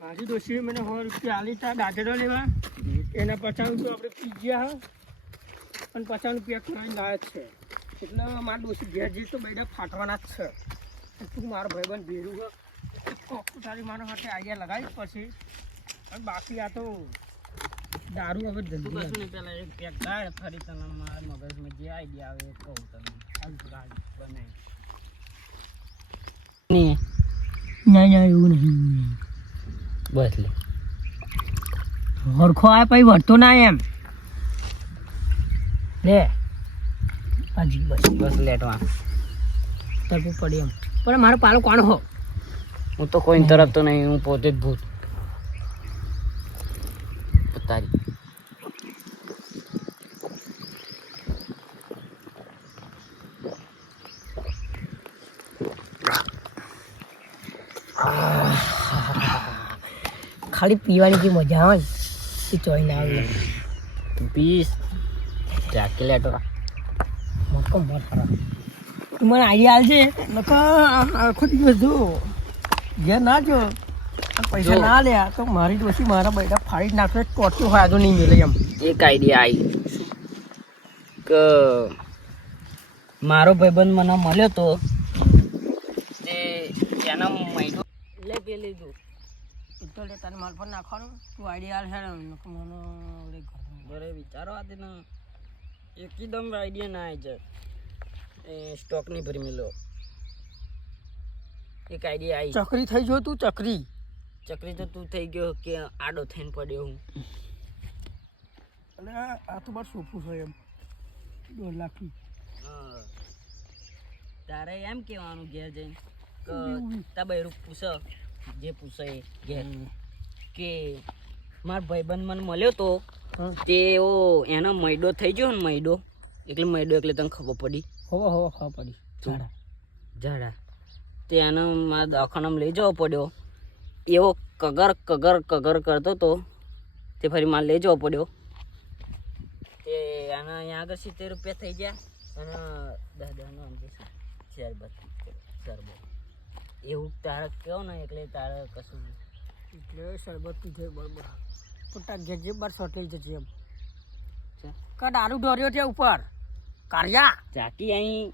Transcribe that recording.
મારી ડોશી મને 100 રૂપિયા આલી તા દાઢેડો લેવા એના 50 રૂપિયા આપણે પી ગયા અને 50 રૂપિયા કરાવી લાવે છે એટલે મારી ડોશી ઘેર જઈ તો બેડા ફાટવાના જ છે તું મારો ભાઈબંધ ભેરું તારી મારા માટે આઈડિયા લગાવી પછી અને બાકી આ તો દારૂ હવે જલ્દી પેલા એક પેક ગાળ ફરી તને મારા મગજમાં જે આઈડિયા આવે એ કહું તને ગાળ બનાવી ના એવું નહીં બસ લે હરખો આ પછી વળતો ના એમ લે હાજી બસ લેટવા તરફ પડી એમ પણ મારો પાલો કોણ હો હું તો કોઈ તરફ તો નહીં હું પોતે જ ભૂત તારી ખાલી પીવાની જે મજા આવે ને એ ચોઈ ના આવે પીસ ચાકી લેટો મોટો મોટ ખરાબ તું મને આઈડિયા આવજે નકો આખો દિવસ જો ઘેર ના જો પૈસા ના લ્યા તો મારી ડોશી મારા બેટા ફાડી નાખે ટોટો ફાયદો નહીં મળે એમ એક આઈડિયા આવી કે મારો ભાઈબંધ મને મળ્યો તો તે એના મહિનો લે પેલી તું તો લે તારી માલ પર નાખવાનું તું આઈડિયા છે મને ઘરે વિચારો આ ને એકદમ આઈડિયા ના આવી જાય એ સ્ટોક નહીં ભરી મેલો એક આઈડિયા આવી ચકરી થઈ જો તું ચકરી તો તું થઈ ગયો કે આડો થઈને પડ્યો હું અને આ તો બસ સોફું છે એમ 2 લાખ હા તારે એમ કહેવાનું ઘેર જઈને કે તા બૈરું પૂછો જે પૂછે એ ઘેર કે માર ભાઈબંધ મને મળ્યો તો તેઓ એનો મૈડો થઈ ગયો ને મૈડો એટલે તને ખબર પડી ખબર પડી ઝાડા તે એનો મારા દવાખાનામાં લઈ જવો પડ્યો એવો કગર કરતો હતો તે ફરી મારે લઈ જવો પડ્યો તે આના અહીંયા આગળ 70 રૂપિયા થઈ ગયા અને દાદાનો આમ શરબત એવું તારે કહો ને એટલે તારે કશું એટલે શરબત પીધે બરાબર પોતા ઘેર જે બાર સોટેલ જશે એમ કા દારૂ ઢોર્યો છે ઉપર કાર્યા ચાકી અહીં